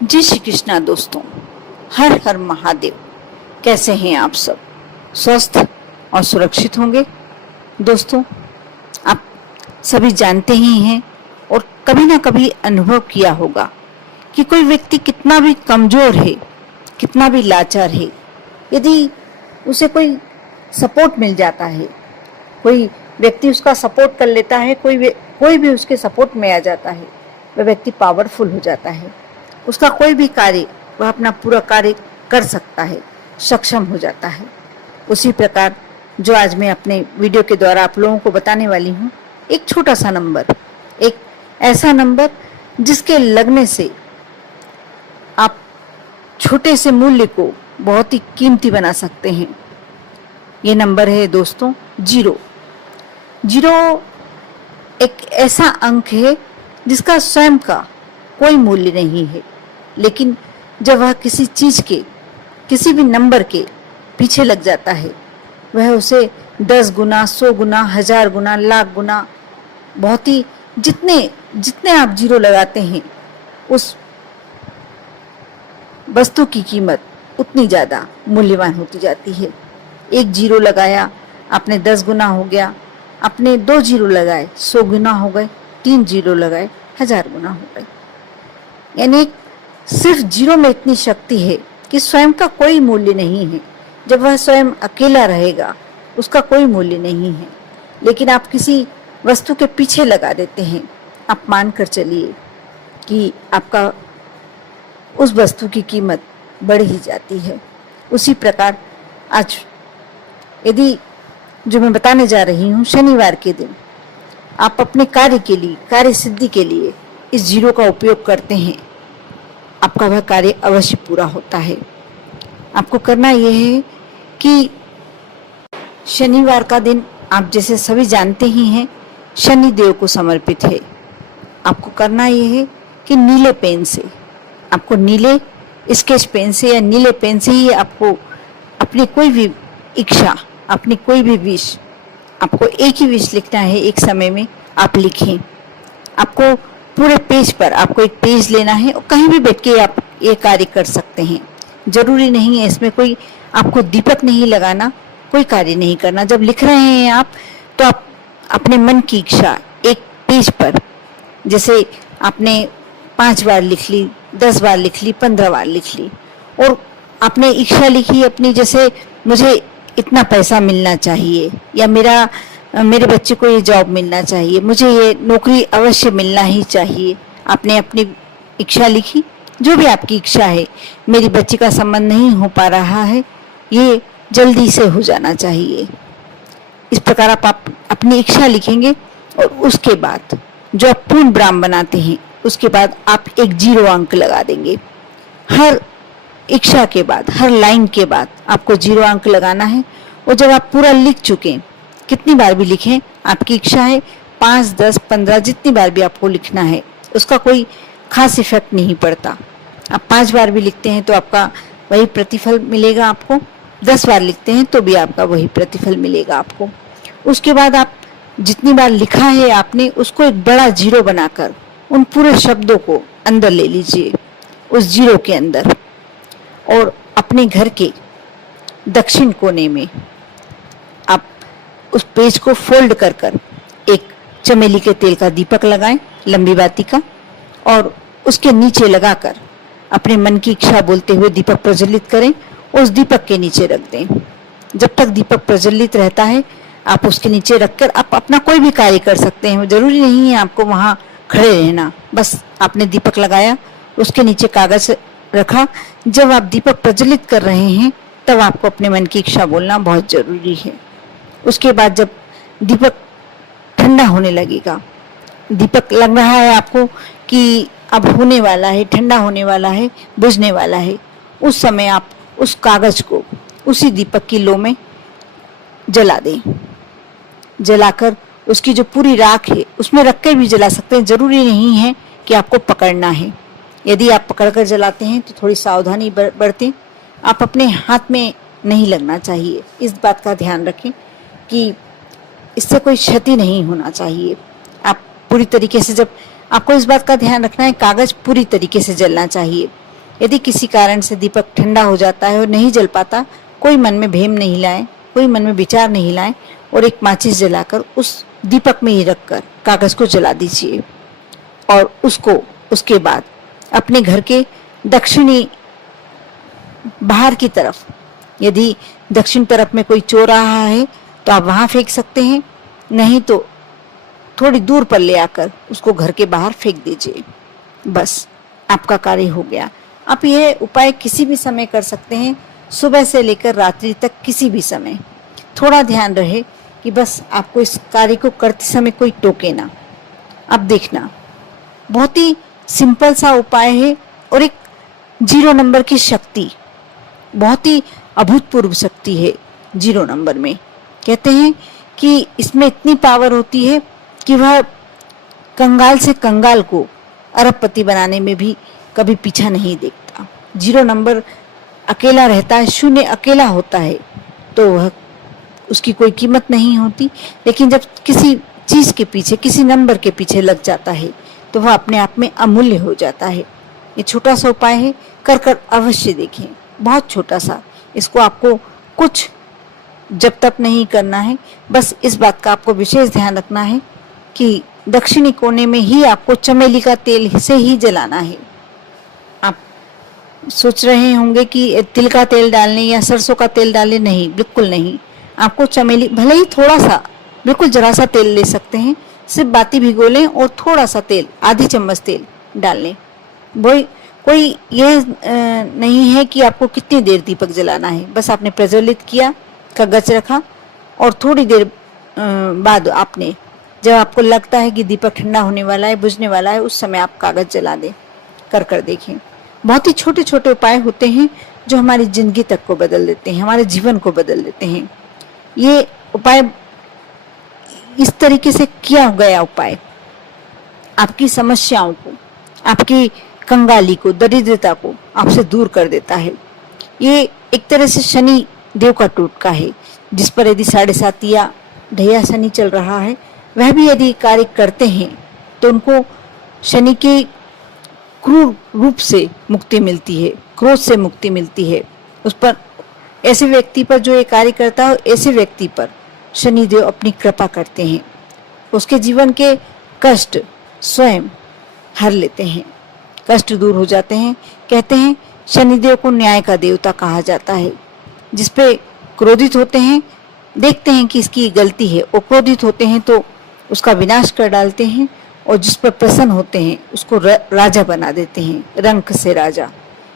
जय श्री कृष्णा दोस्तों, हर हर महादेव। कैसे हैं आप सब? स्वस्थ और सुरक्षित होंगे। दोस्तों, आप सभी जानते ही हैं और कभी ना कभी अनुभव किया होगा कि कोई व्यक्ति कितना भी कमजोर है, कितना भी लाचार है, यदि उसे कोई सपोर्ट मिल जाता है, कोई व्यक्ति उसका सपोर्ट कर लेता है, कोई भी उसके सपोर्ट में आ जाता है, वह व्यक्ति पावरफुल हो जाता है। उसका कोई भी कार्य वह अपना पूरा कार्य कर सकता है, सक्षम हो जाता है। उसी प्रकार जो आज मैं अपने वीडियो के द्वारा आप लोगों को बताने वाली हूँ, एक छोटा सा नंबर, एक ऐसा नंबर जिसके लगने से आप छोटे से मूल्य को बहुत ही कीमती बना सकते हैं। ये नंबर है दोस्तों जीरो। जीरो एक ऐसा अंक है जिसका स्वयं का कोई मूल्य नहीं है, लेकिन जब वह किसी चीज के, किसी भी नंबर के पीछे लग जाता है, वह उसे 10 गुना, 100 गुना, 1000 गुना, लाख गुना, बहुत ही जितने आप जीरो लगाते हैं, उस वस्तु की कीमत उतनी ज्यादा मूल्यवान होती जाती है। एक जीरो लगाया आपने 10 गुना हो गया, आपने 2 जीरो लगाए 100 गुना हो गए, 3 जीरो लगाए 1000 गुना हो गए। यानी सिर्फ जीरो में इतनी शक्ति है कि स्वयं का कोई मूल्य नहीं है। जब वह स्वयं अकेला रहेगा उसका कोई मूल्य नहीं है, लेकिन आप किसी वस्तु के पीछे लगा देते हैं, आप मान कर चलिए कि आपका उस वस्तु की कीमत बढ़ ही जाती है। उसी प्रकार आज यदि जो मैं बताने जा रही हूँ, शनिवार के दिन आप अपने कार्य के लिए, कार्य सिद्धि के लिए इस जीरो का उपयोग करते हैं, आपका वह कार्य अवश्य पूरा होता है। आपको करना यह है कि शनिवार का दिन आप जैसे सभी जानते ही हैं शनि देव को समर्पित है। आपको करना यह है कि नीले पेन से, आपको नीले स्केच पेन से या नीले पेन से ही आपको अपनी कोई भी इच्छा, अपनी कोई भी विश, आपको एक ही विश लिखना है। एक समय में आप लिखें। आपको पूरे पेज पर, आपको एक पेज लेना है और कहीं भी बैठ के आप ये कार्य कर सकते हैं। जरूरी नहीं है इसमें कोई आपको दीपक नहीं लगाना, कोई कार्य नहीं करना। जब लिख रहे हैं आप, तो आप अपने मन की इच्छा एक पेज पर, जैसे आपने 5 बार लिख ली, 10 बार लिख ली, 15 बार लिख ली, और आपने इच्छा लिखी अपनी, जैसे मुझे इतना पैसा मिलना चाहिए, या मेरे बच्चे को ये जॉब मिलना चाहिए, मुझे ये नौकरी अवश्य मिलना ही चाहिए। आपने अपनी इच्छा लिखी, जो भी आपकी इच्छा है, मेरी बच्ची का संबंध नहीं हो पा रहा है, ये जल्दी से हो जाना चाहिए। इस प्रकार आप अपनी इच्छा लिखेंगे और उसके बाद जो आप पूर्ण ब्राह्म बनाते हैं, उसके बाद आप एक जीरो अंक लगा देंगे। हर इच्छा के बाद, हर लाइन के बाद आपको जीरो अंक लगाना है। और जब आप पूरा लिख चुके, कितनी बार भी लिखें, आपकी इच्छा है 5, 10, 15, जितनी बार भी आपको लिखना है, उसका कोई खास इफेक्ट नहीं पड़ता। आप 5 बार भी लिखते हैं तो आपका वही प्रतिफल मिलेगा आपको, 10 बार लिखते हैं तो भी आपका वही प्रतिफल मिलेगा आपको। उसके बाद आप जितनी बार लिखा है आपने, उसको एक बड़ा जीरो बनाकर उन पूरे शब्दों को अंदर ले लीजिए, उस जीरो के अंदर, और अपने घर के दक्षिण कोने में आप उस पेज को फोल्ड कर एक चमेली के तेल का दीपक लगाएं, लंबी बाती का, और उसके नीचे लगाकर अपने मन की इच्छा बोलते हुए दीपक प्रज्वलित करें। उस दीपक के नीचे रख दें। जब तक दीपक प्रज्वलित रहता है, आप उसके नीचे रखकर आप अपना कोई भी कार्य कर सकते हैं। जरूरी नहीं है आपको वहां खड़े रहना, बस आपने दीपक लगाया, उसके नीचे कागज रखा। जब आप दीपक प्रज्वलित कर रहे हैं, तब आपको अपने मन की इच्छा बोलना बहुत जरूरी है। उसके बाद जब दीपक ठंडा होने लगेगा, दीपक लग रहा है आपको कि अब होने वाला है, ठंडा होने वाला है, बुझने वाला है, उस समय आप उस कागज को उसी दीपक की लो में जला दें। जलाकर उसकी जो पूरी राख है उसमें रख कर भी जला सकते हैं। जरूरी नहीं है कि आपको पकड़ना है। यदि आप पकड़कर जलाते हैं तो थोड़ी सावधानी बरतें। आप अपने हाथ में नहीं लगना चाहिए, इस बात का ध्यान रखें कि इससे कोई क्षति नहीं होना चाहिए। आप पूरी तरीके से, जब आपको इस बात का ध्यान रखना है, कागज पूरी तरीके से जलना चाहिए। यदि किसी कारण से दीपक ठंडा हो जाता है और नहीं जल पाता, कोई मन में भेम नहीं लाए, कोई मन में विचार नहीं लाए और एक माचिस जलाकर उस दीपक में ही रखकर कागज को जला दीजिए और उसको उसके बाद अपने घर के दक्षिणी बाहर की तरफ, यदि दक्षिण तरफ में कोई चौराहा है तो आप वहां फेंक सकते हैं, नहीं तो थोड़ी दूर पर ले आकर उसको घर के बाहर फेंक दीजिए। बस आपका कार्य हो गया। आप यह उपाय किसी भी समय कर सकते हैं, सुबह से लेकर रात्रि तक किसी भी समय। थोड़ा ध्यान रहे कि बस आपको इस कार्य को करते समय कोई टोके ना। अब देखना, बहुत ही सिंपल सा उपाय है और एक 0 नंबर की शक्ति, बहुत ही अभूतपूर्व शक्ति है 0 नंबर में। कहते हैं कि इसमें इतनी पावर होती है कि वह कंगाल से कंगाल को अरबपति बनाने में भी कभी पीछा नहीं देखता। 0 नंबर अकेला रहता है, शून्य अकेला होता है तो वह उसकी कोई कीमत नहीं होती, लेकिन जब किसी चीज के पीछे, किसी नंबर के पीछे लग जाता है तो वह अपने आप में अमूल्य हो जाता है। ये छोटा सा उपाय है, कर अवश्य देखें, बहुत छोटा सा। इसको आपको कुछ जब तक नहीं करना है, बस इस बात का आपको विशेष ध्यान रखना है कि दक्षिणी कोने में ही आपको चमेली का तेल से ही जलाना है। आप सोच रहे होंगे कि तिल का तेल डालने या सरसों का तेल डालने, नहीं, बिल्कुल नहीं। आपको चमेली, भले ही थोड़ा सा, बिल्कुल जरा सा तेल ले सकते हैं, सिर्फ बाती भिगो लें और थोड़ा सा तेल, आधी चम्मच तेल डाल लें। कोई यह नहीं है कि आपको कितनी देर दीपक जलाना है, बस आपने प्रज्वलित किया, कागज रखा और थोड़ी देर बाद आपने, जब आपको लगता है कि दीपक ठंडा होने वाला है, बुझने वाला है, उस समय आप कागज जला दें। कर देखें। बहुत ही छोटे छोटे उपाय होते हैं जो हमारी जिंदगी तक को बदल देते हैं, हमारे जीवन को बदल देते हैं। ये उपाय, इस तरीके से किया गया उपाय आपकी समस्याओं को, आपकी कंगाली को, दरिद्रता को आपसे दूर कर देता है। ये एक तरह से शनि देव का टोटका है, जिस पर यदि 7.5 या ढैया शनि चल रहा है, वह भी यदि कार्य करते हैं तो उनको शनि के क्रूर रूप से मुक्ति मिलती है, क्रोध से मुक्ति मिलती है। उस पर, ऐसे व्यक्ति पर जो ये कार्य करता है, ऐसे व्यक्ति पर शनिदेव अपनी कृपा करते हैं, उसके जीवन के कष्ट स्वयं हर लेते हैं, कष्ट दूर हो जाते हैं। कहते हैं शनिदेव को न्याय का देवता कहा जाता है। जिस पे क्रोधित होते हैं, देखते हैं कि इसकी गलती है और क्रोधित होते हैं तो उसका विनाश कर डालते हैं, और जिस पर प्रसन्न होते हैं उसको राजा बना देते हैं, रंक से राजा।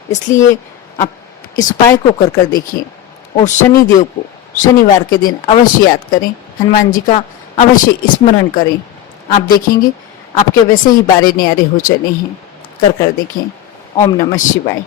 इसलिए आप इस उपाय को कर देखें और शनिदेव को शनिवार के दिन अवश्य याद करें, हनुमान जी का अवश्य स्मरण करें। आप देखेंगे आपके वैसे ही बारे न्यारे हो चले हैं। कर देखें। ओम नमः शिवाय।